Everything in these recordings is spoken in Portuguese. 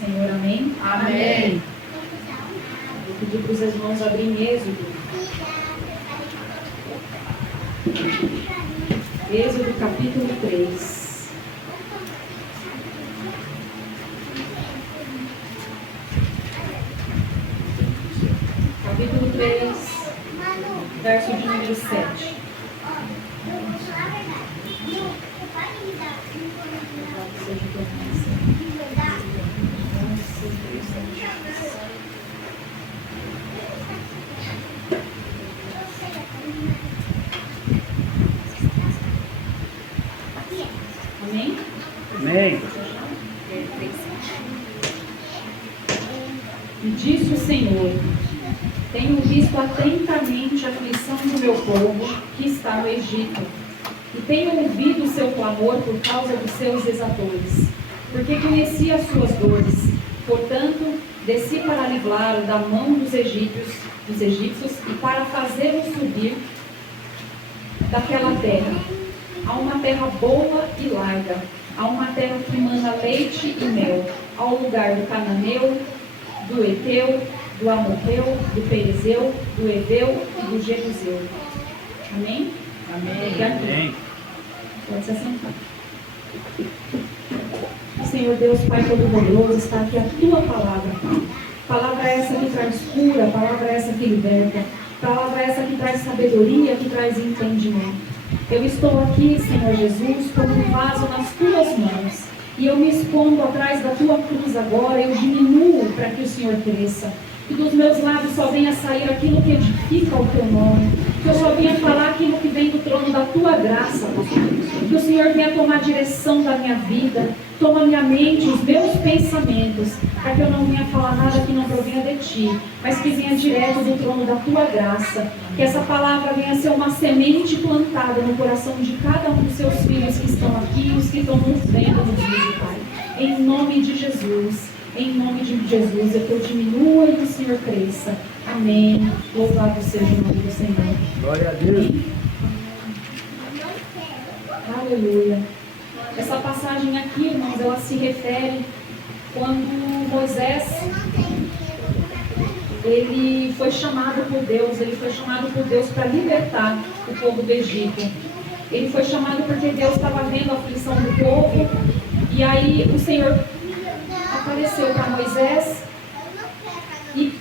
Senhor, amém? Amém. Vou pedir para os irmãos abrirem Êxodo. Êxodo capítulo 3. Capítulo 3, verso de número 7. Amém? Amém. E disse o Senhor: tenho visto atentamente a aflição do meu povo que está no Egito, e tenho ouvido o seu clamor por causa dos seus exatores, porque conheci as suas dores. Portanto, desci para livrá-lo da mão dos egípcios e para fazê-lo subir daquela terra, a uma terra boa e larga, a uma terra que mana leite e mel, ao lugar do cananeu, do Eteu, do Amorreu, do Perezeu, do Eveu e do Jebuseu. Amém? Amém. Pode se assentar. Senhor Deus, Pai Todo-Poderoso, está aqui a Tua palavra. Palavra essa que traz cura, palavra essa que liberta, palavra essa que traz sabedoria, que traz entendimento. Eu estou aqui, Senhor Jesus, como um vaso nas Tuas mãos. E eu me escondo atrás da Tua cruz agora, eu diminuo para que o Senhor cresça. Que dos meus lábios só venha sair aquilo que edifica o Teu nome. Que eu só venha falar aquilo que vem do trono da Tua graça, Pai. Que o Senhor venha tomar a direção da minha vida, toma minha mente, os meus pensamentos, para que eu não venha falar nada que não provenha de Ti, mas que venha direto do trono da Tua graça. Que essa palavra venha ser uma semente plantada no coração de cada um dos Seus filhos que estão aqui, os que estão nos vendo no vídeo, Pai. Em nome de Jesus. Em nome de Jesus, é que eu diminua e o Senhor cresça. Amém. Louvado seja o nome do Senhor. Glória a Deus. Amém. Aleluia. Essa passagem aqui, irmãos, ela se refere quando Moisés, ele foi chamado por Deus para libertar o povo do Egito. Ele foi chamado porque Deus estava vendo a aflição do povo, e aí o Senhor apareceu para Moisés e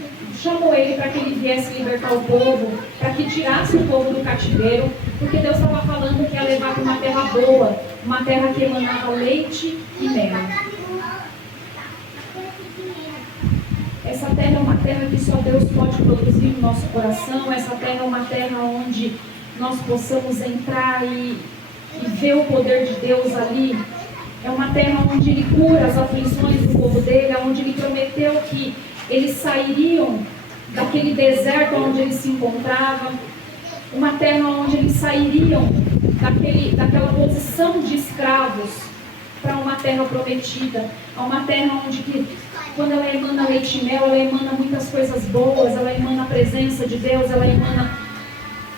chamou ele para que ele viesse libertar o povo, para que tirasse o povo do cativeiro, porque Deus estava falando que ia levar para uma terra boa, uma terra que emanava leite e mel. Essa terra é uma terra que só Deus pode produzir no nosso coração. Essa terra é uma terra onde nós possamos entrar e ver o poder de Deus ali. É uma terra onde Ele cura as aflições do povo dele, onde Ele prometeu que eles sairiam daquele deserto onde eles se encontravam. Uma terra onde eles sairiam daquela posição de escravos para uma terra prometida. É uma terra onde quando ela emana leite e mel, ela emana muitas coisas boas, ela emana a presença de Deus, ela emana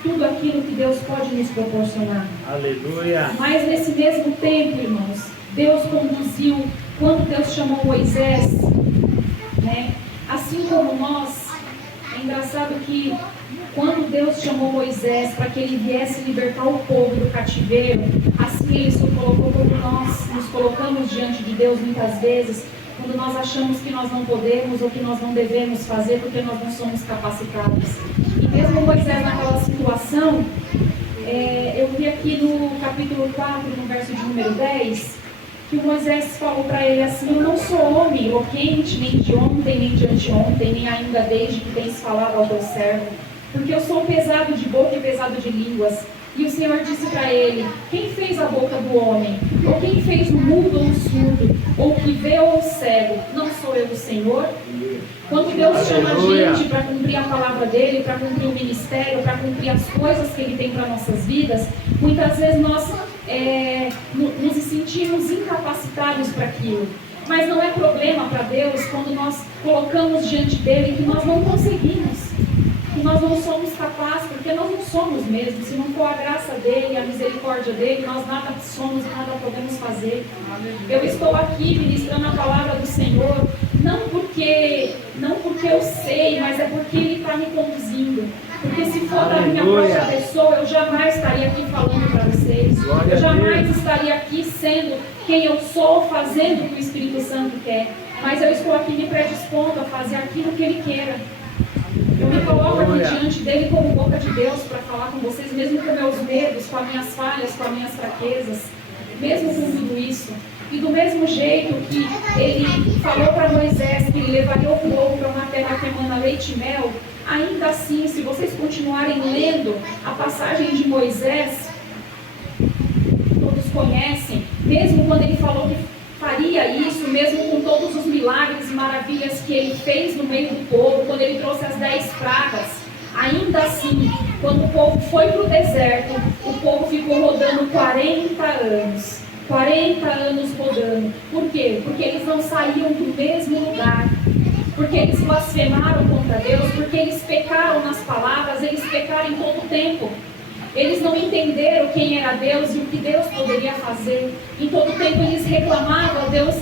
tudo aquilo que Deus pode nos proporcionar. Aleluia. Mas nesse mesmo tempo, irmãos, Deus conduziu, quando Deus chamou Moisés, né? Assim como nós, é engraçado que quando Deus chamou Moisés para que ele viesse libertar o povo do cativeiro, assim Ele se colocou como nós nos colocamos diante de Deus muitas vezes, quando nós achamos que nós não podemos ou que nós não devemos fazer porque nós não somos capacitados. E mesmo Moisés naquela situação, eu vi aqui no capítulo 4, no verso de número 10, que o Moisés falou para ele assim: eu não sou homem eloquente, nem de ontem, nem de anteontem, nem ainda desde que tens falado ao teu servo, porque eu sou pesado de boca e pesado de línguas. E o Senhor disse para ele: quem fez a boca do homem? Ou quem fez o mudo ou o surdo? Ou o que vê ou o cego? Não sou eu o Senhor? Quando Deus chama a gente para cumprir a palavra dele, para cumprir o ministério, para cumprir as coisas que ele tem para nossas vidas, muitas vezes nós nos sentimos incapacitados para aquilo. Mas não é problema para Deus quando nós colocamos diante dele que nós não conseguimos, que nós não somos capazes, porque nós não somos mesmo. Se não for a graça dele, a misericórdia dele, nós nada somos e nada podemos fazer. Eu estou aqui ministrando a palavra do Senhor não porque eu sei, mas é porque Ele está me conduzindo. Porque se for da minha própria pessoa, eu jamais estaria aqui falando para vocês. Eu jamais estaria aqui sendo quem eu sou, fazendo o que o Espírito Santo quer. Mas eu estou aqui me predispondo a fazer aquilo que Ele queira. Eu me coloco aqui diante dele como boca de Deus para falar com vocês, mesmo com meus medos, com as minhas falhas, com as minhas fraquezas, mesmo com tudo isso. E do mesmo jeito que ele falou para Moisés que ele levaria o povo para uma terra que emana leite e mel, ainda assim, se vocês continuarem lendo a passagem de Moisés, todos conhecem, mesmo quando ele falou que faria isso, mesmo com todos os milagres e maravilhas que ele fez no meio do povo, quando ele trouxe as 10 pragas, ainda assim, quando o povo foi para o deserto, o povo ficou rodando 40 anos. 40 anos rodando. Por quê? Porque eles não saíam do mesmo lugar. Porque eles blasfemaram contra Deus, porque eles pecaram nas palavras, eles pecaram em todo o tempo. Eles não entenderam quem era Deus e o que Deus poderia fazer. Em todo o tempo eles reclamavam, Deus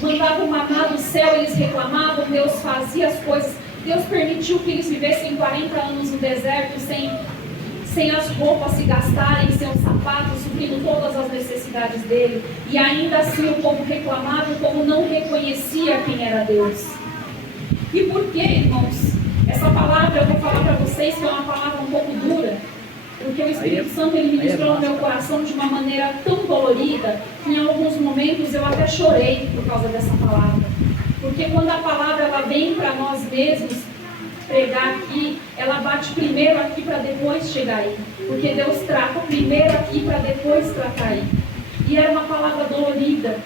mandava o maná do céu, eles reclamavam, Deus fazia as coisas. Deus permitiu que eles vivessem 40 anos no deserto sem as roupas se gastarem, sem os sapatos, suprindo todas as necessidades dele. E ainda assim o povo reclamava, o povo não reconhecia quem era Deus. E por que, irmãos? Essa palavra eu vou falar para vocês que é uma palavra um pouco dura. Porque o Espírito Santo ele ministrou no meu coração de uma maneira tão dolorida que em alguns momentos eu até chorei por causa dessa palavra. Porque quando a palavra ela vem para nós mesmos pregar aqui, ela bate primeiro aqui para depois chegar aí. Porque Deus trata primeiro aqui para depois tratar aí. E era uma palavra dolorida,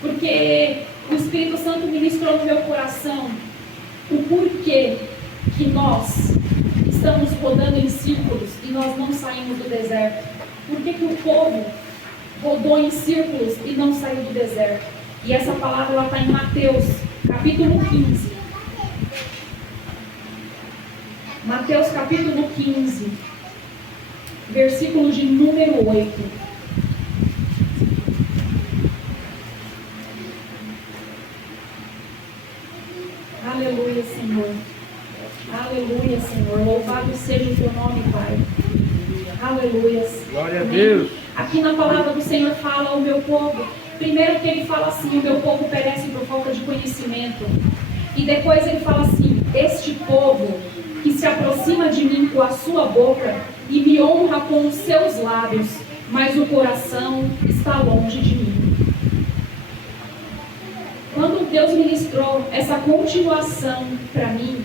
porque o Espírito Santo ministrou no meu coração o porquê que nós estamos rodando em círculos e nós não saímos do deserto. Por que o povo rodou em círculos e não saiu do deserto? E essa palavra está em Mateus, capítulo 15. Mateus, capítulo 15, versículo de número 8. Aleluia, Senhor. Aleluia, Senhor. Louvado seja o teu nome, Pai. Aleluia. Glória a Deus. Aqui na palavra do Senhor fala o meu povo. Primeiro que ele fala assim, o meu povo perece por falta de conhecimento. E depois ele fala assim, este povo que se aproxima de mim com a sua boca e me honra com os seus lábios, mas o coração está longe de mim. Quando Deus ministrou essa continuação para mim,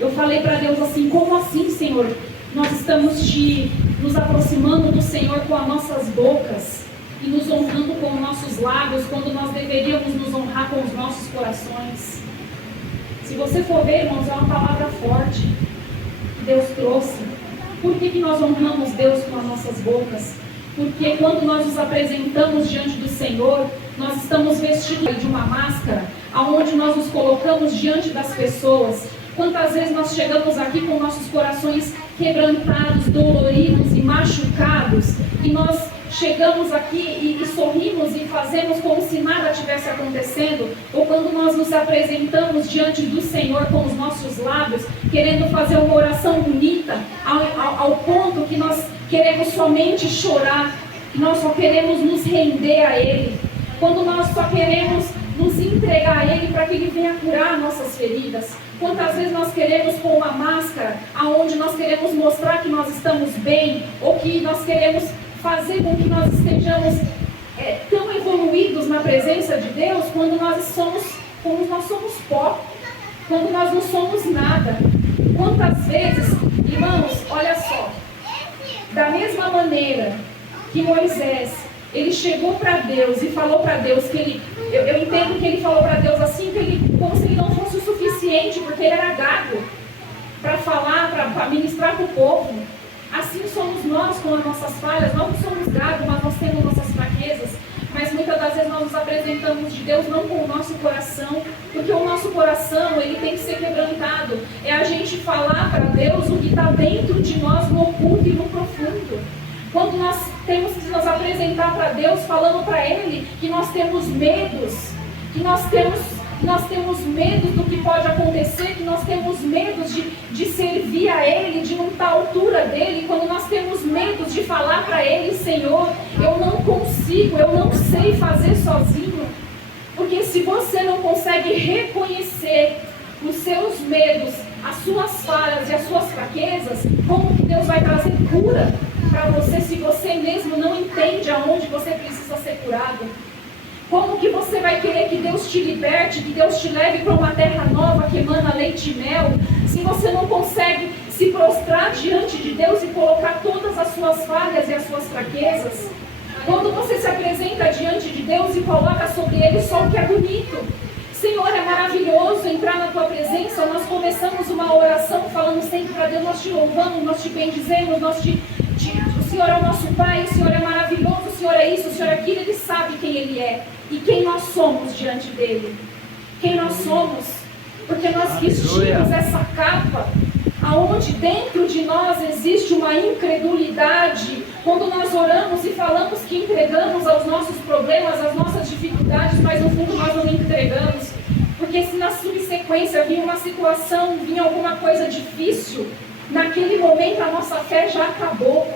eu falei para Deus assim, como assim, Senhor? Nós estamos nos aproximando do Senhor com as nossas bocas e nos honrando com os nossos lábios, quando nós deveríamos nos honrar com os nossos corações. Se você for ver, irmãos, é uma palavra forte que Deus trouxe. Por que nós honramos Deus com as nossas bocas? Porque quando nós nos apresentamos diante do Senhor, nós estamos vestidos de uma máscara, aonde nós nos colocamos diante das pessoas. Quantas vezes nós chegamos aqui com nossos corações quebrantados, doloridos e machucados, e nós chegamos aqui e sorrimos e fazemos como se nada tivesse acontecendo, ou quando nós nos apresentamos diante do Senhor com os nossos lábios, querendo fazer uma oração bonita, ao ponto que nós queremos somente chorar, que nós só queremos nos render a Ele, quando nós só queremos nos entregar a Ele para que Ele venha curar nossas feridas. Quantas vezes nós queremos pôr uma máscara, aonde nós queremos mostrar que nós estamos bem, ou que nós queremos fazer com que nós estejamos tão evoluídos na presença de Deus, quando nós somos pó, quando nós não somos nada. Quantas vezes, irmãos, olha só, da mesma maneira que Moisés, ele chegou para Deus e falou para Deus que eu entendo que ele falou para Deus assim, como se ele não fosse o suficiente, porque ele era gago para falar, para ministrar para o povo. Assim somos nós com as nossas falhas. Nós não somos gado, mas nós temos nossas fraquezas. Mas muitas das vezes nós nos apresentamos de Deus não com o nosso coração, porque o nosso coração ele tem que ser quebrantado. É a gente falar para Deus o que está dentro de nós, no oculto e no profundo. Quando nós temos que nos apresentar para Deus, falando para Ele que nós temos medos, que nós temos medo reconhecer que nós temos medo de servir a Ele, de não estar à altura dEle, quando nós temos medo de falar para Ele, Senhor, eu não consigo, eu não sei fazer sozinho. Porque se você não consegue reconhecer os seus medos, as suas falhas e as suas fraquezas, como que Deus vai trazer cura para você se você mesmo não entende aonde você precisa ser curado? Como que você vai querer que Deus te liberte, que Deus te leve para uma terra nova que emana leite e mel, se você não consegue se prostrar diante de Deus e colocar todas as suas falhas e as suas fraquezas? Quando você se apresenta diante de Deus e coloca sobre Ele só o que é bonito. Senhor, é maravilhoso entrar na Tua presença. Nós começamos uma oração falando sempre para Deus, nós te louvamos, nós te bendizemos, o Senhor é o nosso Pai, o Senhor é maravilhoso, o Senhor é isso, o Senhor é aquilo. Ele sabe quem Ele é e quem nós somos diante dEle. Quem nós somos, porque nós vestimos essa capa, aonde dentro de nós existe uma incredulidade. Quando nós oramos e falamos que entregamos aos nossos problemas, às nossas dificuldades, mas no fundo nós não entregamos. Porque se na subsequência vinha uma situação, vinha alguma coisa difícil, naquele momento a nossa fé já acabou.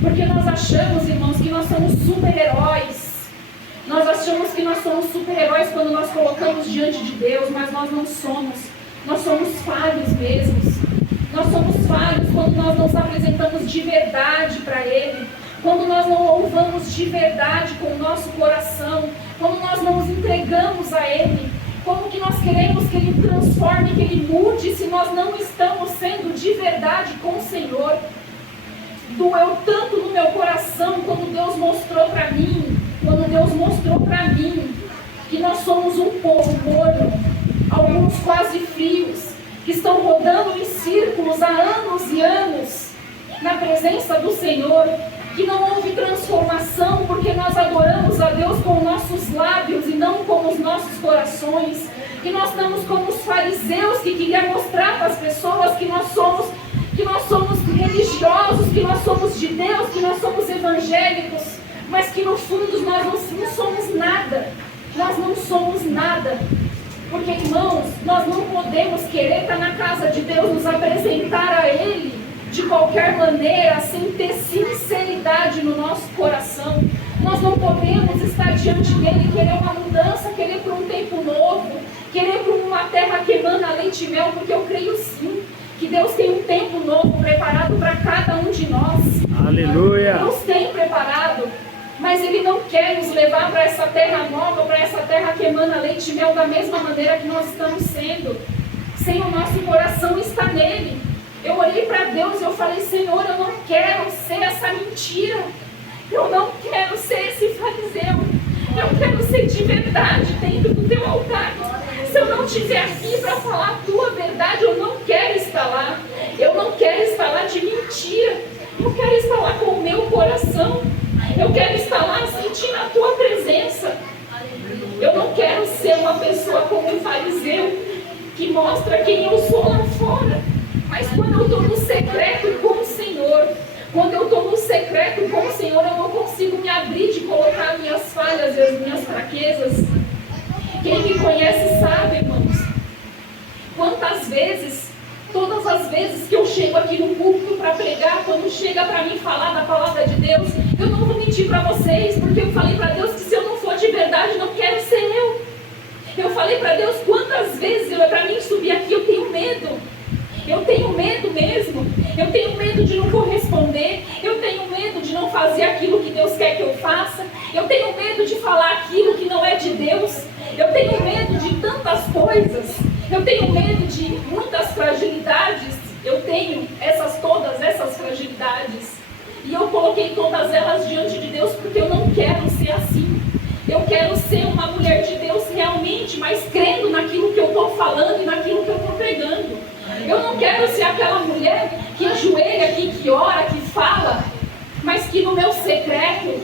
Porque nós achamos, irmãos, que nós somos super-heróis. Nós achamos que nós somos super-heróis quando nós colocamos diante de Deus, mas nós não somos. Nós somos falhos mesmos. Nós somos falhos quando nós nos apresentamos de verdade para Ele, quando nós não louvamos de verdade com o nosso coração, quando nós não nos entregamos a Ele. Como que nós queremos que Ele transforme, que Ele mude, se nós não estamos sendo de verdade com o Senhor? Doeu tanto no meu coração quando Deus mostrou para mim, que nós somos um povo morno, alguns quase frios, que estão rodando em círculos há anos e anos na presença do Senhor, que não houve transformação porque nós adoramos a Deus com nossos lábios e não com os nossos corações, que nós estamos como os fariseus que queriam mostrar para as pessoas que nós somos religiosos, que nós somos de Deus, que nós somos evangélicos, mas que no fundo nós não somos nada. Nós não somos nada. Porque, irmãos, nós não podemos querer estar na casa de Deus, nos apresentar a Ele de qualquer maneira, sem ter sinceridade no nosso coração. Nós não podemos estar diante dEle e querer uma mudança, querer por um tempo novo, querer por uma terra que emana leite e mel, porque eu creio sim que Deus tem um tempo novo preparado para cada um de nós. Aleluia! Deus tem preparado. Mas Ele não quer nos levar para essa terra nova, para essa terra que emana leite e mel da mesma maneira que nós estamos sendo, sem o nosso coração estar nele. Eu olhei para Deus e eu falei, Senhor, eu não quero ser essa mentira, eu não quero ser esse fariseu, eu quero ser de verdade dentro do Teu altar. Se eu não estiver aqui para falar a Tua verdade, eu não quero estar lá, eu não quero estar lá de mentira, eu quero estar lá com o meu coração. Eu quero estar lá sentindo a Tua presença. Eu não quero ser uma pessoa como um fariseu que mostra quem eu sou lá fora. Mas quando eu estou no secreto com o Senhor, eu não consigo me abrir de colocar minhas falhas e as minhas fraquezas. Quem me conhece sabe, irmãos, quantas vezes, todas as vezes que eu chego aqui no púlpito para pregar, quando chega para mim falar da palavra de Deus, eu não vou mentir para vocês, porque eu falei para Deus que se eu não for de verdade, não quero ser eu. Eu falei para Deus quantas vezes, para mim subir aqui, eu tenho medo. Eu tenho medo mesmo. Eu tenho medo de não corresponder. Eu tenho medo de não fazer aquilo que Deus quer que eu faça. Eu tenho medo de falar aquilo que não é de Deus. Eu tenho medo de tantas coisas. Eu tenho medo de muitas fragilidades. Eu tenho todas essas fragilidades. E eu coloquei todas elas diante de Deus porque eu não quero ser assim. Eu quero ser uma mulher de Deus realmente, mas crendo naquilo que eu estou falando e naquilo que eu estou pregando. Eu não quero ser aquela mulher que ajoelha aqui, que ora, que fala, mas que no meu secreto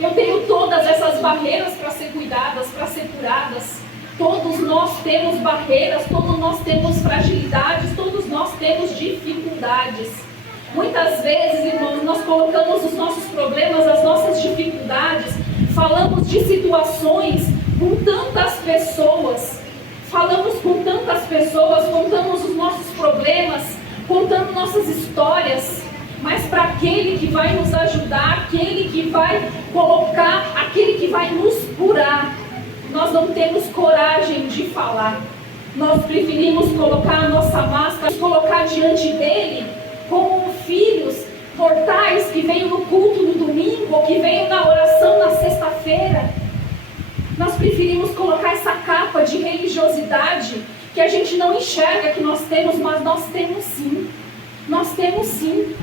eu tenho todas essas barreiras para ser cuidadas, para ser curadas. Todos nós temos barreiras, todos nós temos fragilidades, todos nós temos dificuldades. Muitas vezes, irmãos, nós colocamos os nossos problemas, as nossas dificuldades, falamos de situações com tantas pessoas, contando nossas histórias, mas para aquele que vai nos ajudar, aquele que vai colocar, aquele que vai nos curar, nós não temos coragem de falar. Nós preferimos colocar a nossa máscara, colocar diante dele como filhos mortais que veio no culto no domingo, ou que veio na oração na sexta-feira. Nós preferimos colocar essa capa de religiosidade que a gente não enxerga que nós temos, mas nós temos sim. Nós temos sim.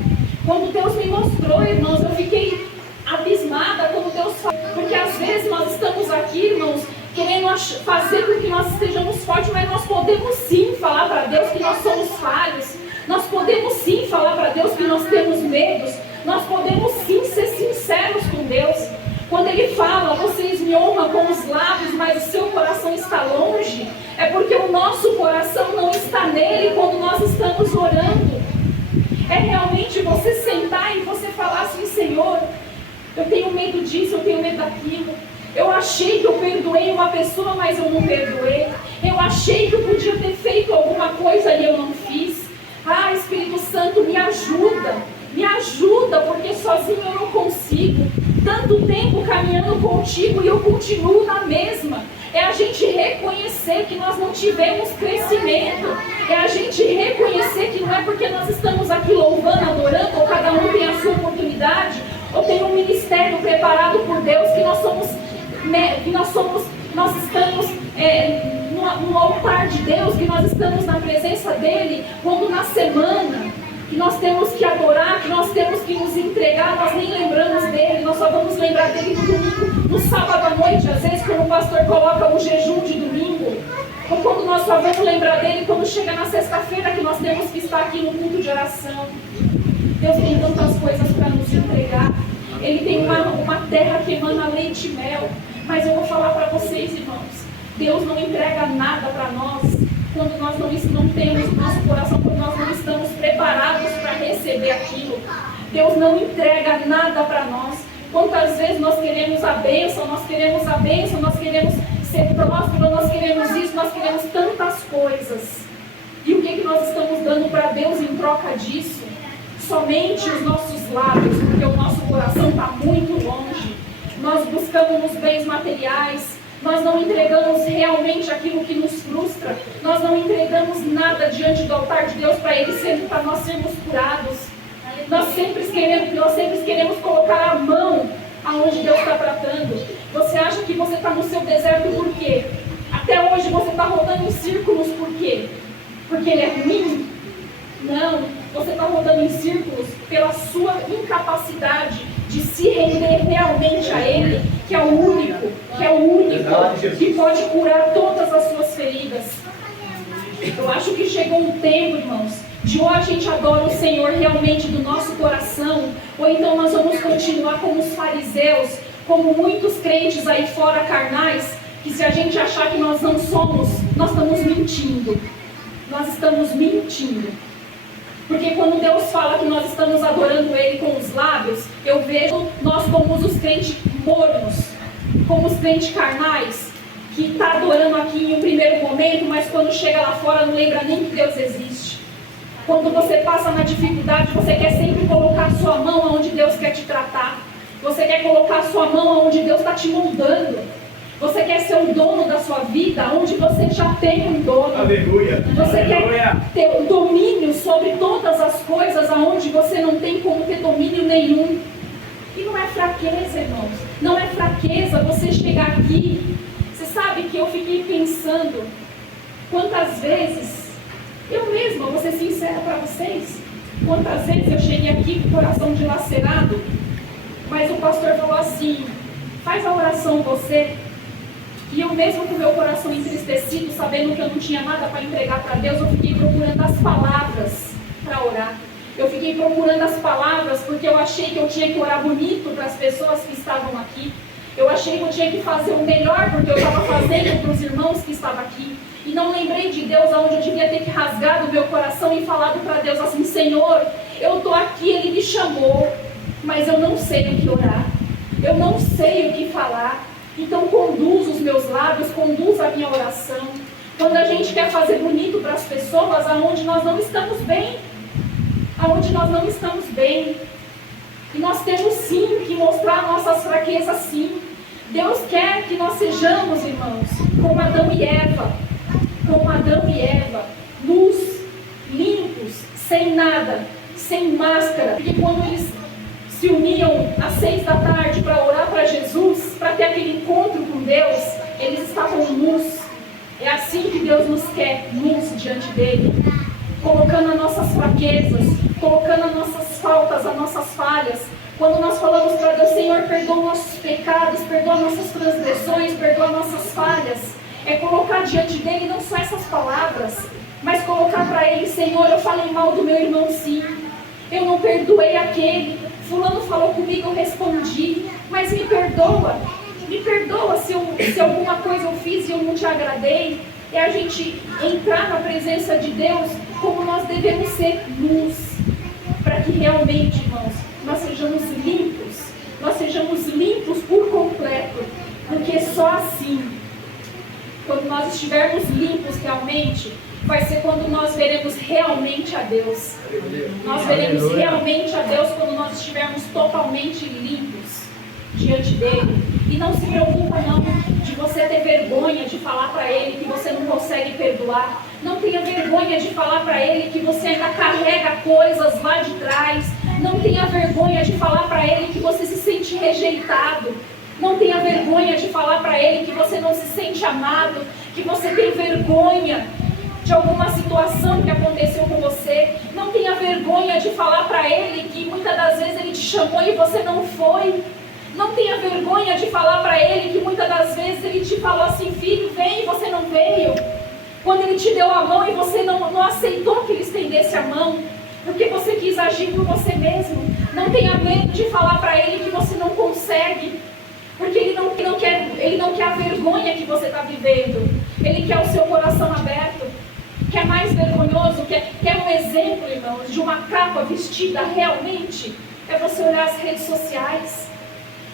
Quando Deus me mostrou, irmãos, eu fiquei abismada quando Deus falou. Porque às vezes nós estamos aqui, irmãos, querendo fazer com que nós estejamos fortes, mas nós podemos sim falar para Deus que nós somos falhos. Nós podemos sim falar para Deus que nós temos medos. Nós podemos sim ser sinceros com Deus. Quando Ele fala, vocês me honram com os lábios, mas o seu coração está longe, é porque o nosso coração não está nele quando nós estamos orando. É realmente você sentar e você falar assim: Senhor, eu tenho medo disso, eu tenho medo daquilo. Eu achei que eu perdoei uma pessoa, mas eu não perdoei. Eu achei que eu podia ter feito alguma coisa e eu não fiz. Ah, Espírito Santo, me ajuda, porque sozinho eu não consigo. Tanto tempo caminhando contigo e eu continuo na mesma. É a gente reconhecer que nós não tivemos crescimento. É a gente reconhecer que não é porque nós estamos aqui louvando, adorando, ou cada um tem a sua oportunidade, ou tem um ministério preparado por Deus, que nós estamos no altar de Deus, que nós estamos na presença dEle, quando na semana que nós temos que adorar, que nós temos que nos entregar, nós nem lembramos dEle, nós só vamos lembrar dEle no domingo, no sábado à noite, às vezes quando o pastor coloca o jejum de domingo, ou quando nós só vamos lembrar dEle quando chega na sexta-feira, que nós temos que estar aqui no culto de oração. Deus tem tantas coisas para nos entregar. Ele tem uma terra que emana leite e mel. Mas eu vou falar para vocês, irmãos, Deus não entrega nada para nós quando nós não temos nosso coração, quando nós não estamos preparados para receber aquilo. Deus não entrega nada para nós. Quantas vezes nós queremos a bênção, nós queremos ser prósperos, nós queremos isso, nós queremos tantas coisas. E o que nós estamos dando para Deus em troca disso? Somente os nossos lábios, porque o nosso coração está muito longe. Nós buscamos os bens materiais, nós não entregamos realmente aquilo que nos frustra, nós não entregamos nada diante do altar de Deus para nós sermos curados. Nós sempre queremos colocar a mão aonde Deus está tratando. Você acha que você está no seu deserto por quê? Até hoje você está rodando em círculos por quê? Porque ele é ruim? Não, você está rodando em círculos pela sua incapacidade de se render realmente a Ele, que é o único que pode curar todas as suas feridas. Eu acho que chegou um tempo, irmãos, de ou a gente adora o Senhor realmente do nosso coração, ou então nós vamos continuar como os fariseus, como muitos crentes aí fora carnais, que se a gente achar que nós não somos, nós estamos mentindo. Nós estamos mentindo. Porque quando Deus fala que nós estamos adorando Ele com os lábios, eu vejo nós como os crentes mornos, como os crentes carnais, que está adorando aqui em um primeiro momento, mas quando chega lá fora não lembra nem que Deus existe. Quando você passa na dificuldade, você quer sempre colocar a sua mão onde Deus quer te tratar. Você quer colocar a sua mão onde Deus está te moldando. Você quer ser o dono da sua vida, onde você já tem um dono. Aleluia. Você Aleluia. quer ter o domínio sobre todas as coisas, aonde você não tem como ter domínio nenhum. E não é fraqueza, irmãos. Não é fraqueza você chegar aqui. Você sabe que eu fiquei pensando quantas vezes, eu mesma, vou ser sincera para vocês, quantas vezes eu cheguei aqui com o coração dilacerado, mas o pastor falou assim: faz a oração você. E eu mesmo com o meu coração entristecido, sabendo que eu não tinha nada para entregar para Deus, eu fiquei procurando as palavras para orar. Eu fiquei procurando as palavras porque eu achei que eu tinha que orar bonito para as pessoas que estavam aqui. Eu achei que eu tinha que fazer o melhor porque eu estava fazendo para os irmãos que estavam aqui. E não lembrei de Deus, aonde eu devia ter que rasgar do meu coração e falado para Deus assim: Senhor, eu estou aqui, Ele me chamou, mas eu não sei o que orar. Eu não sei o que falar. Então conduz os meus lábios, conduz a minha oração. Quando a gente quer fazer bonito para as pessoas, aonde nós não estamos bem, aonde nós não estamos bem. E nós temos sim que mostrar nossas fraquezas sim. Deus quer que nós sejamos, irmãos, como Adão e Eva. Como Adão e Eva, nus, limpos, sem nada, sem máscara. Porque quando eles se uniam às 6 da tarde para orar para Jesus, para ter aquele encontro com Deus, eles estavam nus. É assim que Deus nos quer, nus diante dele, colocando as nossas fraquezas, colocando as nossas faltas, as nossas falhas. Quando nós falamos para Deus, Senhor, perdoa nossos pecados, perdoa nossas transgressões, perdoa nossas falhas, é colocar diante dele não só essas palavras, mas colocar para ele, Senhor, eu falei mal do meu irmão sim, eu não perdoei aquele, fulano falou comigo, eu respondi, mas me perdoa se alguma coisa eu fiz e eu não te agradei. É a gente entrar na presença de Deus como nós devemos ser nus, para que realmente, irmãos, nós sejamos limpos por completo, porque só assim, quando nós estivermos limpos realmente, vai ser quando nós veremos realmente a Deus. Nós veremos realmente a Deus quando nós estivermos totalmente limpos diante dele. E não se preocupa não de você ter vergonha de falar para ele que você não consegue perdoar. Não tenha vergonha de falar para ele que você ainda carrega coisas lá de trás. Não tenha vergonha de falar para ele que você se sente rejeitado. Não tenha vergonha de falar para ele que você não se sente amado, que você tem vergonha de alguma situação que aconteceu com você. Não tenha vergonha de falar para ele que muitas das vezes ele te chamou e você não foi. Não tenha vergonha de falar para ele que muitas das vezes ele te falou assim, filho, vem, e você não veio. Quando ele te deu a mão e você não aceitou que ele estendesse a mão, porque você quis agir por você mesmo. Não tenha medo de falar para ele que você não consegue, porque ele não quer a vergonha que você está vivendo. Ele quer o seu coração aberto. Quer mais vergonhoso, quer um exemplo, irmãos, de uma capa vestida realmente? É você olhar as redes sociais.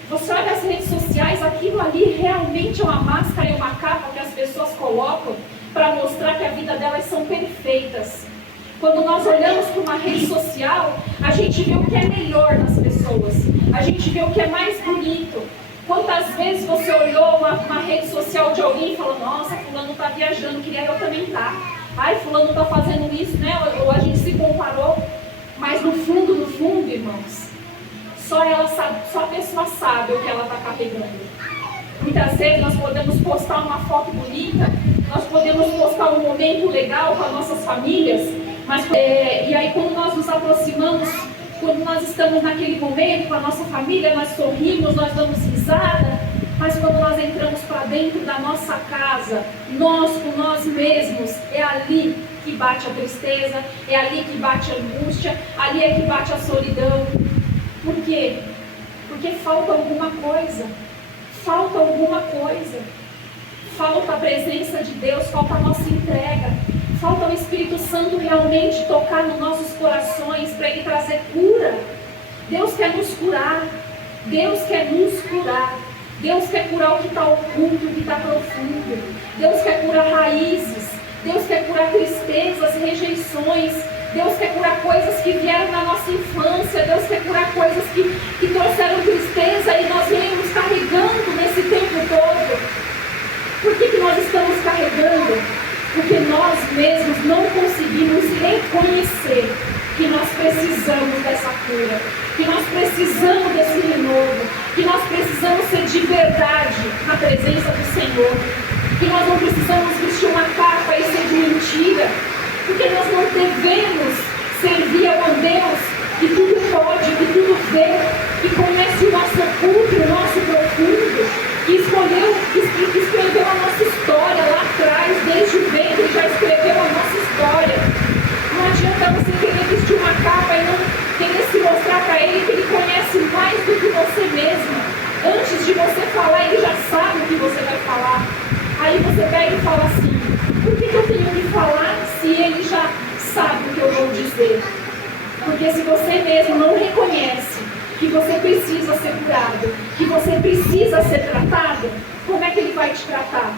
Você olha as redes sociais, aquilo ali realmente é uma máscara e uma capa que as pessoas colocam para mostrar que a vida delas são perfeitas. Quando nós olhamos para uma rede social, a gente vê o que é melhor nas pessoas. A gente vê o que é mais bonito. Quantas vezes você olhou uma rede social de alguém e falou, nossa, fulano está viajando, queria eu também estar. Ai, fulano está fazendo isso, né? Ou a gente se comparou. Mas no fundo, irmãos, só a pessoa sabe o que ela está carregando. Muitas vezes nós podemos postar uma foto bonita, nós podemos postar um momento legal com as nossas famílias, mas e aí quando nós nos aproximamos, quando nós estamos naquele momento com a nossa família, nós sorrimos, nós damos risada, mas quando nós entramos para dentro da nossa casa, nós com nós mesmos, é ali que bate a tristeza, é ali que bate a angústia, ali é que bate a solidão. Por quê? Porque falta alguma coisa. Falta alguma coisa. Falta a presença de Deus, falta a nossa entrega. Falta o Espírito Santo realmente tocar nos nossos corações para Ele trazer cura. Deus quer nos curar. Deus quer nos curar. Deus quer curar o que está oculto, o que está profundo. Deus quer curar raízes. Deus quer curar tristezas, rejeições. Deus quer curar coisas que vieram na nossa infância. Deus quer curar coisas que trouxeram tristeza e nós viemos carregando nesse tempo todo. Por que nós estamos carregando? Porque nós mesmos não conseguimos reconhecer que nós precisamos dessa cura, que nós precisamos desse renovo, que nós precisamos ser de verdade na presença do Senhor, que nós não precisamos vestir uma capa e ser de mentira, porque nós não devemos servir a um Deus que tudo pode, que tudo vê, que conhece o nosso oculto, o nosso profundo, que escreveu a nossa história lá atrás, desde o ventre já escreveu a nossa história. Não adianta você querer vestir uma capa e não querer se mostrar para Ele que Ele conhece mais do que você mesma. Antes de você falar, Ele já sabe o que você vai falar. Aí você pega e fala assim, por que eu tenho que falar se Ele já sabe o que eu vou dizer? Porque se você mesmo não reconhece que você precisa ser curado, que você precisa ser tratado, como é que Ele vai te tratar?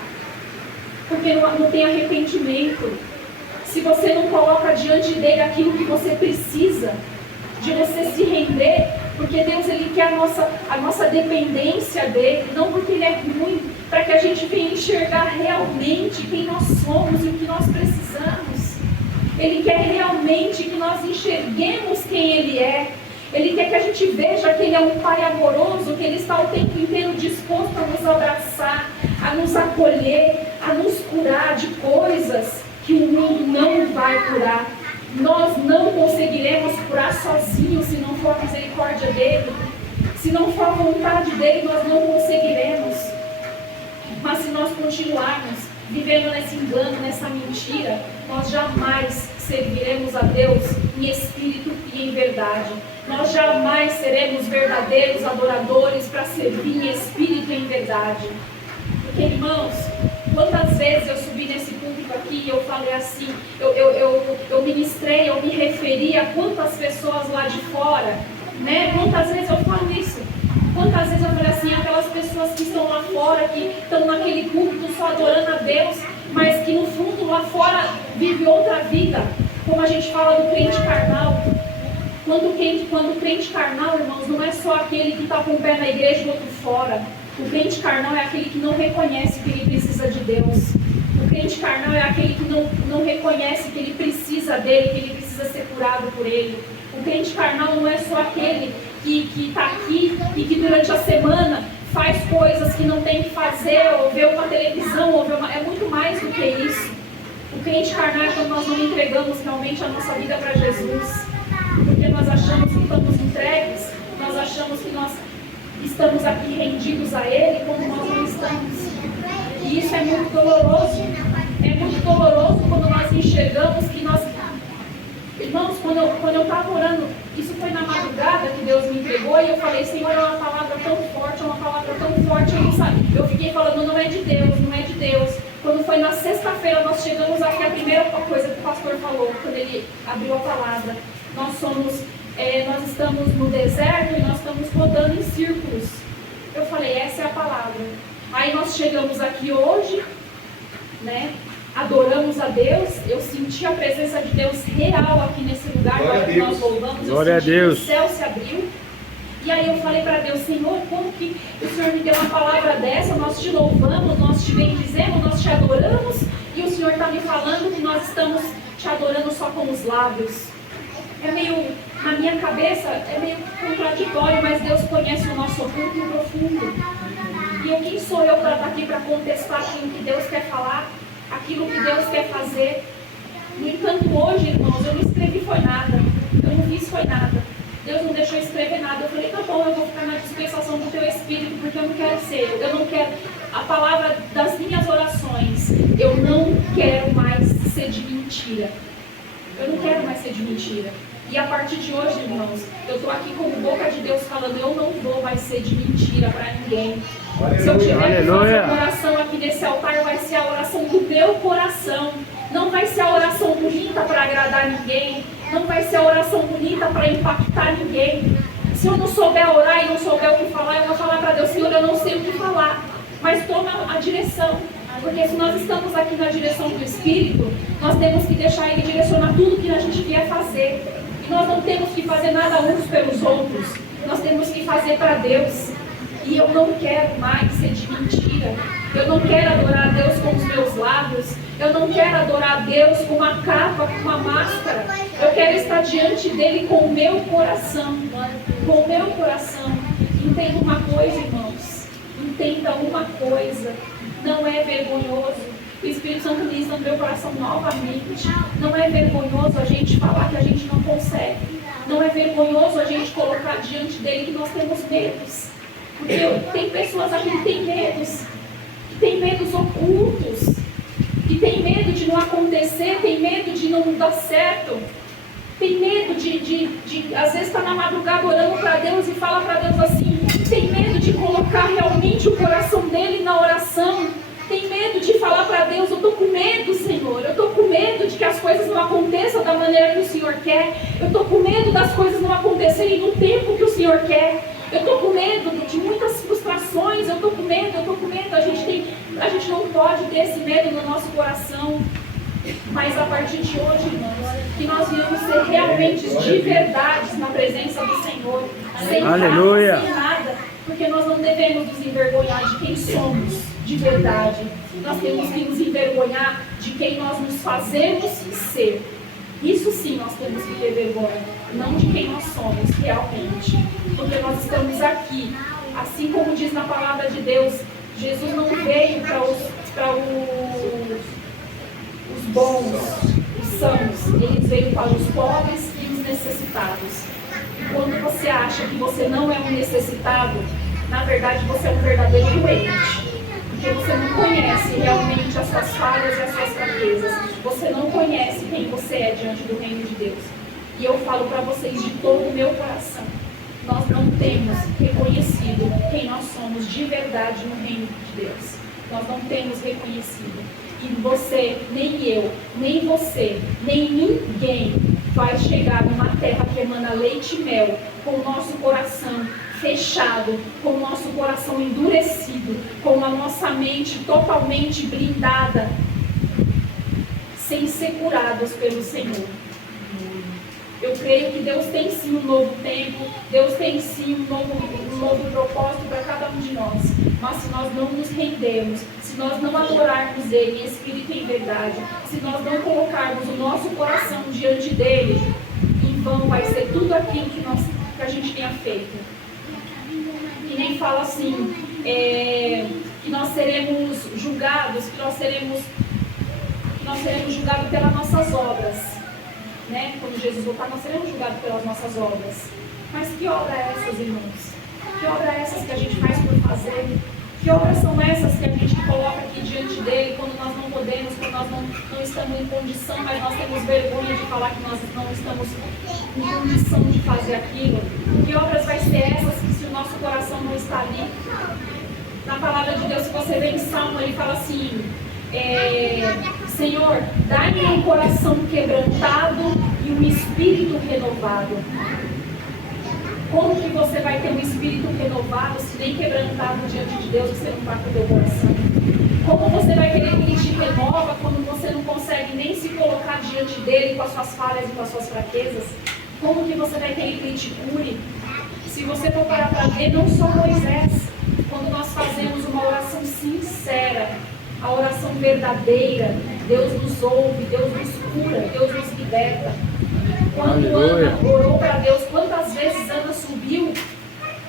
Porque não tem arrependimento. se você não coloca diante dele aquilo que você precisa, de você se render, porque Deus, Ele quer a nossa dependência dele, não porque Ele é ruim, para que a gente venha enxergar realmente quem nós somos e o que nós precisamos. Ele quer realmente que nós enxerguemos quem Ele é. Ele quer que a gente veja que Ele é um Pai amoroso, que Ele está o tempo inteiro disposto a nos abraçar, a nos acolher, a nos curar de coisas que o mundo não vai curar. Nós não conseguiremos curar sozinhos se não for a misericórdia dEle. Se não for a vontade dEle, nós não conseguiremos. Mas se nós continuarmos vivendo nesse engano, nessa mentira, nós jamais serviremos a Deus em espírito e em verdade. Nós jamais seremos verdadeiros adoradores para servir em espírito e em verdade. Porque, irmãos, quantas vezes eu subi nesse púlpito aqui e eu falei assim, eu ministrei, eu me referi a quantas pessoas lá de fora, né? Quantas vezes eu falo isso? Quantas vezes eu falei assim, aquelas pessoas que estão lá fora, que estão naquele púlpito só adorando a Deus, mas que no fundo lá fora vive outra vida, como a gente fala do crente carnal. Quando o crente carnal, irmãos, não é só aquele que está com o pé na igreja e o outro fora. O crente carnal é aquele que não reconhece que ele precisa de Deus. O crente carnal é aquele que não reconhece que ele precisa dele, que ele precisa ser curado por ele. O crente carnal não é só aquele que está aqui e que durante a semana faz coisas que não tem que fazer, ou vê uma televisão, ou vê uma... É muito mais do que isso. O crente carnal é quando nós não entregamos realmente a nossa vida para Jesus. Porque nós achamos que estamos entregues, nós achamos que nós estamos aqui rendidos a Ele, quando nós não estamos. E isso é muito doloroso. É muito doloroso quando nós enxergamos que nós... Irmãos, quando eu estava orando, isso foi na madrugada que Deus me entregou, e eu falei, Senhor, é uma palavra tão forte, eu não sabia. Eu fiquei falando, não é de Deus, não é de Deus. Quando foi na sexta-feira, nós chegamos aqui, a primeira coisa que o pastor falou, quando ele abriu a palavra, nós estamos no deserto e nós estamos rodando em círculos. Eu falei, essa é a palavra. Aí nós chegamos aqui hoje, né? Adoramos a Deus. Eu senti a presença de Deus real aqui nesse lugar. Agora que nós louvamos, Glória eu senti a Deus. que o céu se abriu. E aí eu falei para Deus, Senhor, como que o Senhor me deu uma palavra dessa? Nós te louvamos, nós te bendizemos, nós te adoramos, e o Senhor está me falando que nós estamos te adorando só com os lábios. É meio, na minha cabeça, é meio contraditório, mas Deus conhece o nosso oculto e o profundo. E quem sou eu para estar aqui para contestar aquilo que Deus quer falar, aquilo que Deus quer fazer? No entanto, hoje, irmãos, eu não escrevi foi nada, eu não fiz foi nada. Deus não deixou escrever nada. Eu falei, tá bom, eu vou ficar na dispensação do teu Espírito, porque eu não quero ser, eu não quero, a palavra das minhas orações, eu não quero mais ser de mentira. Eu não quero mais ser de mentira. E a partir de hoje, irmãos, eu estou aqui como boca de Deus falando, eu não vou mais ser de mentira para ninguém. Se eu tiver que fazer uma oração aqui nesse altar, vai ser a oração do meu coração. Não vai ser a oração bonita para agradar ninguém. Não vai ser a oração bonita para impactar ninguém. Se eu não souber orar e não souber o que falar, eu vou falar para Deus, Senhor, eu não sei o que falar. Mas toma a direção. Porque se nós estamos aqui na direção do Espírito, nós temos que deixar Ele direcionar tudo que a gente vier fazer. E nós não temos que fazer nada uns pelos outros. Nós temos que fazer para Deus. E eu não quero mais ser de mentira. Eu não quero adorar a Deus com os meus lábios. Eu não quero adorar a Deus com uma capa, com uma máscara. Eu quero estar diante dEle com o meu coração. Com o meu coração. Entenda uma coisa, irmãos. Entenda uma coisa. Não é vergonhoso. O Espírito Santo ministra no meu coração novamente. Não é vergonhoso a gente falar que a gente não consegue. Não é vergonhoso a gente colocar diante dEle que nós temos medos. Porque tem pessoas aqui que têm medos. Que têm medos ocultos. Que tem medo de não acontecer, tem medo de não dar certo, tem medo de às vezes estar na madrugada orando para Deus e fala para Deus assim, tem medo de colocar realmente o coração dele na oração, tem medo de falar para Deus, eu estou com medo, Senhor, eu estou com medo de que as coisas não aconteçam da maneira que o Senhor quer, eu estou com medo das coisas não acontecerem no tempo que o Senhor quer. Eu estou com medo de muitas frustrações, eu estou com medo, a gente não pode ter esse medo no nosso coração. Mas a partir de hoje, irmãos, que nós venhamos ser realmente de verdade na presença do Senhor, sem Aleluia. capa, sem nada, porque nós não devemos nos envergonhar de quem somos de verdade. Nós temos que nos envergonhar de quem nós nos fazemos ser. Isso sim nós temos que ter vergonha, não de quem nós somos realmente, porque nós estamos aqui, assim como diz na palavra de Deus. Jesus não veio para os bons, os sãos, ele veio para os pobres e os necessitados. E quando você acha que você não é um necessitado, na verdade você é um verdadeiro doente. Porque você não conhece realmente as suas falhas e as suas fraquezas. Você não conhece quem você é diante do reino de Deus. E eu falo para vocês de todo o meu coração. Nós não temos reconhecido quem nós somos de verdade no reino de Deus. Nós não temos reconhecido. E você, nem eu, nem você, nem ninguém vai chegar numa terra que emana leite e mel com o nosso coração fechado, com o nosso coração endurecido, com a nossa mente totalmente blindada, sem ser curados pelo Senhor. Eu creio que Deus tem sim um novo tempo, Deus tem sim um novo propósito para cada um de nós. Mas se nós não nos rendermos, se nós não adorarmos Ele em espírito e em verdade, se nós não colocarmos o nosso coração diante dEle, em vão vai ser tudo aquilo que a gente tenha feito. Que nem fala assim, que nós seremos julgados, que nós seremos julgados pelas nossas obras. Né? Quando Jesus voltar, nós seremos julgados pelas nossas obras. Mas que obra é essas, irmãos? Que obra é essas que a gente faz por fazer? Que obras são essas que a gente coloca aqui diante dele quando nós não podemos, quando nós não estamos em condição, mas nós temos vergonha de falar que nós não estamos em condição de fazer aquilo? Que obras vai ser essas que se o nosso coração não está ali? Na palavra de Deus, se você vê em Salmo, ele fala assim, Senhor, dai-me um coração quebrantado e um espírito renovado. Como que você vai ter um espírito renovado se nem quebrantado diante de Deus você não está com o teu coração? Como você vai querer que Ele te renova quando você não consegue nem se colocar diante dEle com as suas falhas e com as suas fraquezas? Como que você vai querer que Ele te cure? Se você for parar para ver, não só Moisés, quando nós fazemos uma oração sincera, a oração verdadeira, Deus nos ouve, Deus nos cura, Deus nos liberta. Quando Ana orou para Deus, quantas vezes Ana subiu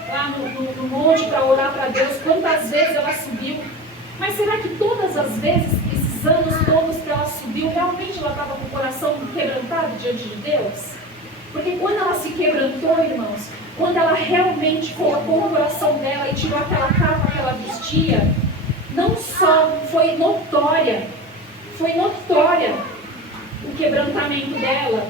lá no monte para orar para Deus, quantas vezes ela subiu? Mas será que todas as vezes, esses anos todos que ela subiu, realmente ela estava com o coração quebrantado diante de Deus? Porque quando ela se quebrantou, irmãos, quando ela realmente colocou o coração dela e tirou aquela capa que ela vestia, não só foi notória o quebrantamento dela,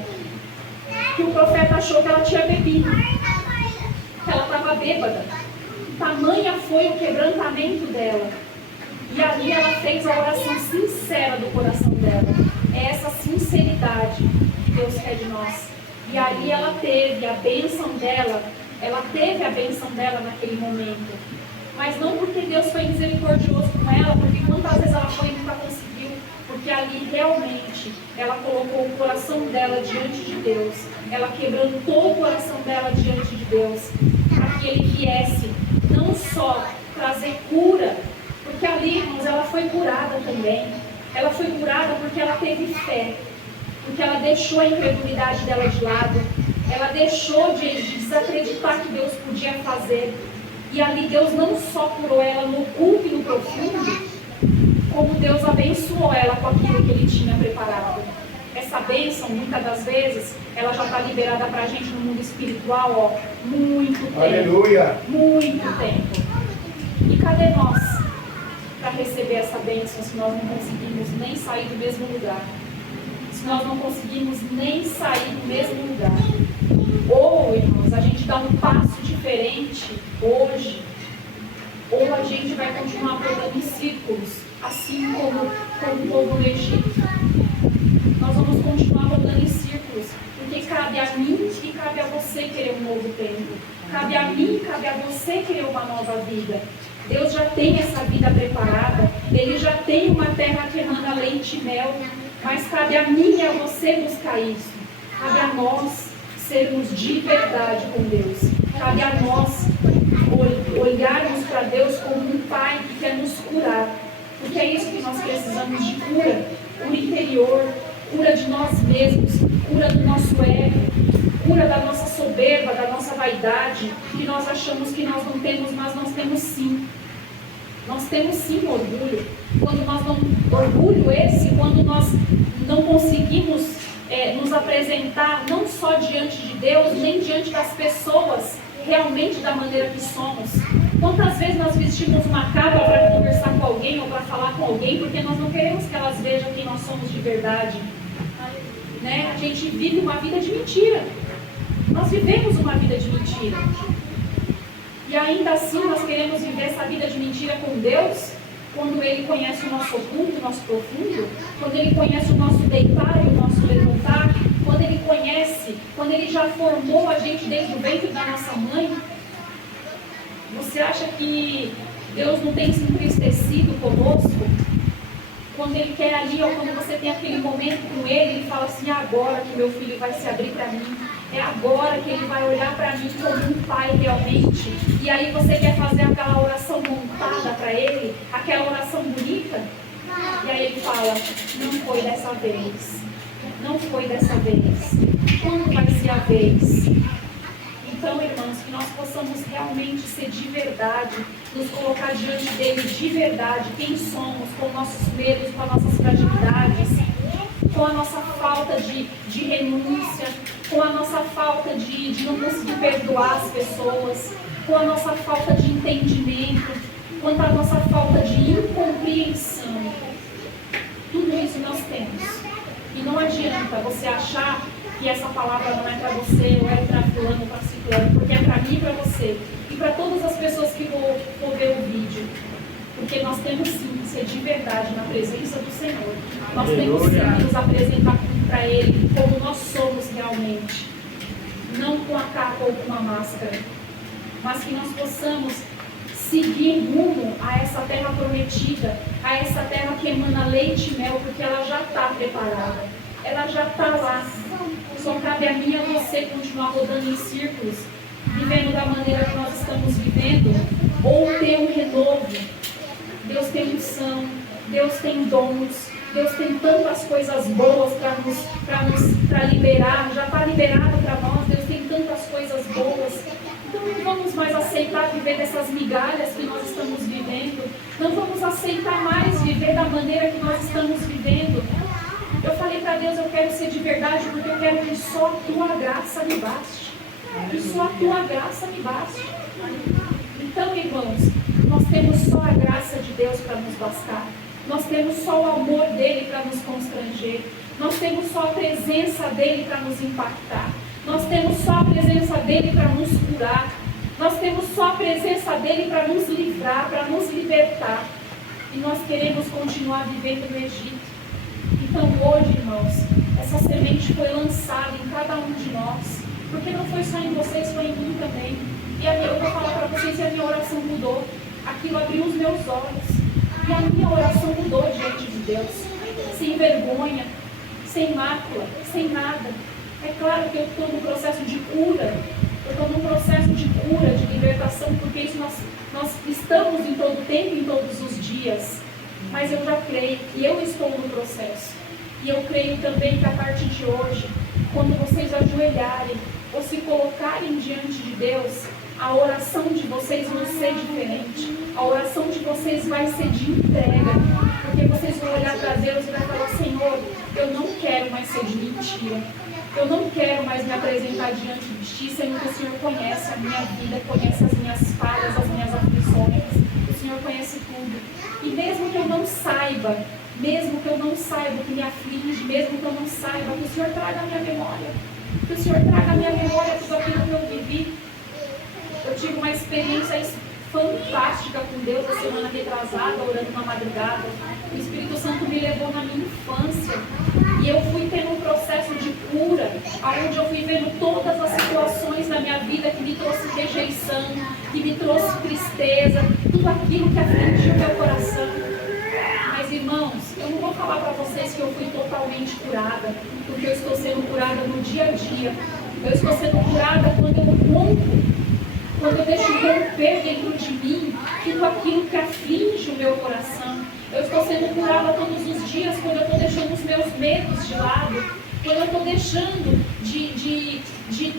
que o profeta achou que ela tinha bebido, que ela estava bêbada. Tamanha foi o quebrantamento dela. E ali ela fez a oração sincera do coração dela. É essa sinceridade que Deus quer de nós. E ali ela teve a bênção dela, naquele momento. Mas não porque Deus foi misericordioso com ela, porque quantas vezes ela foi e nunca conseguiu, porque ali realmente ela colocou o coração dela diante de Deus, ela quebrantou o coração dela diante de Deus, para que Ele viesse não só trazer cura, porque ali, irmãos, ela foi curada também, ela foi curada porque ela teve fé, porque ela deixou a incredulidade dela de lado, ela deixou de desacreditar que Deus podia fazer. E ali Deus não só curou ela no oculto e no profundo, como Deus abençoou ela com aquilo que Ele tinha preparado. Essa bênção, muitas das vezes, ela já está liberada para a gente no mundo espiritual, muito tempo. Aleluia! Muito tempo. E cadê nós para receber essa bênção se nós não conseguimos nem sair do mesmo lugar? Se nós não conseguimos nem sair do mesmo lugar? Ou, irmãos, a gente dá um passo diferente hoje, ou a gente vai continuar rodando em círculos, assim como o povo no Egito. Nós vamos continuar rodando em círculos, porque cabe a mim e cabe a você querer um novo tempo. Cabe a mim e cabe a você querer uma nova vida. Deus já tem essa vida preparada, Ele já tem uma terra que emana leite e mel. Mas cabe a mim e a você buscar isso. Cabe a nós sermos de verdade com Deus. Cabe a nós olharmos para Deus como um Pai que quer nos curar. Porque é isso que nós precisamos de cura. Cura interior, cura de nós mesmos, cura do nosso ego, cura da nossa soberba, da nossa vaidade, que nós achamos que nós não temos, mas nós temos sim. Nós temos sim orgulho. Orgulho esse, quando nós não conseguimos nos apresentar não só diante de Deus, nem diante das pessoas, realmente da maneira que somos. Quantas vezes nós vestimos uma capa para conversar com alguém ou para falar com alguém, porque nós não queremos que elas vejam quem nós somos de verdade. Né? A gente vive uma vida de mentira. Nós vivemos uma vida de mentira. E ainda assim nós queremos viver essa vida de mentira com Deus, quando Ele conhece o nosso oculto, o nosso profundo, quando Ele conhece o nosso deitar e o nosso levantar, quando Ele conhece, quando Ele já formou a gente desde o ventre da nossa mãe. Você acha que Deus não tem se entristecido conosco? Quando Ele quer ali, ou quando você tem aquele momento com Ele fala assim, é agora que meu filho vai se abrir para mim, é agora que ele vai olhar para mim como um pai realmente. E aí você quer fazer aquela oração montada para Ele, aquela oração bonita, e aí Ele fala, não foi dessa vez, não foi dessa vez, quando vai ser a vez? Então, irmãos, que nós possamos realmente ser de verdade, nos colocar diante dele de verdade, quem somos, com nossos medos, com as nossas fragilidades, com a nossa falta de renúncia, com a nossa falta de não conseguir perdoar as pessoas, com a nossa falta de entendimento, com a nossa falta de incompreensão. Tudo isso nós temos. E não adianta você achar que essa palavra não é para você, ou é para fulano, ou para ciclano, porque é para mim e para você. E para todas as pessoas que vão ver o vídeo. Porque nós temos sim que ser de verdade na presença do Senhor. Nós temos sim que nos apresentar para Ele como nós somos realmente. Não com a capa ou com a máscara. Mas que nós possamos seguir rumo a essa terra prometida, a essa terra que emana leite e mel, porque ela já está preparada. Ela já está lá. Só cabe a mim e a você continuar rodando em círculos, vivendo da maneira que nós estamos vivendo, ou ter um renovo. Deus tem unção, Deus tem dons, Deus tem tantas coisas boas para liberar, já está liberado para nós, Deus tem tantas coisas boas. Então não vamos mais aceitar viver dessas migalhas que nós estamos vivendo, não vamos aceitar mais viver da maneira que nós estamos vivendo. Eu falei para Deus, eu quero ser de verdade, porque eu quero que só a tua graça me baste. Que só a tua graça me baste. Então, irmãos, nós temos só a graça de Deus para nos bastar. Nós temos só o amor dele para nos constranger. Nós temos só a presença dele para nos impactar. Nós temos só a presença dele para nos curar. Nós temos só a presença dele para nos livrar, para nos libertar. E nós queremos continuar vivendo no Egito. Então hoje, irmãos, essa semente foi lançada em cada um de nós, porque não foi só em vocês, foi em mim também. E eu vou falar para vocês que a minha oração mudou. Aquilo abriu os meus olhos. E a minha oração mudou diante de Deus. Sem vergonha, sem mácula, sem nada. É claro que eu estou num processo de cura. Eu estou num processo de cura, de libertação, porque isso nós estamos em todo tempo, em todos os dias. Mas eu já creio, e eu estou no processo. E eu creio também que a partir de hoje, quando vocês ajoelharem ou se colocarem diante de Deus, a oração de vocês vai ser diferente. A oração de vocês vai ser de entrega. Porque vocês vão olhar para Deus e vão falar, Senhor, eu não quero mais ser de mentira. Eu não quero mais me apresentar diante de Ti, sendo que o Senhor conhece a minha vida, conhece as minhas falhas, as minhas aflições. O Senhor conhece tudo. E mesmo que eu não saiba o que me aflige, mesmo que eu não saiba, que o Senhor traga a minha memória. Que o Senhor traga a minha memória tudo aquilo que eu vivi. Eu tive uma experiência fantástica com Deus a semana retrasada, orando na madrugada. O Espírito Santo me levou na minha infância. E eu fui tendo um processo de cura, onde eu fui vendo todas as situações da minha vida que me trouxe rejeição, que me trouxe tristeza, tudo aquilo que afligiu meu coração. Mas, irmãos, Eu não vou falar para vocês que eu fui totalmente curada, porque eu estou sendo curada no dia a dia. Eu estou sendo curada quando eu rompo, quando eu deixo romper dentro de mim tudo aquilo que aflige o meu coração. Eu estou sendo curada todos os dias quando eu estou deixando os meus medos de lado, quando eu estou deixando de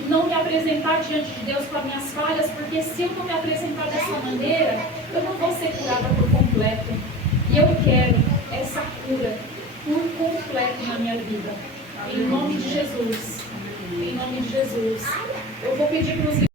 não me apresentar diante de Deus com as minhas falhas, porque se eu não me apresentar dessa maneira, eu não vou ser curada por completo. E eu quero essa cura por completo na minha vida. Em nome de Jesus. Em nome de Jesus. Eu vou pedir para os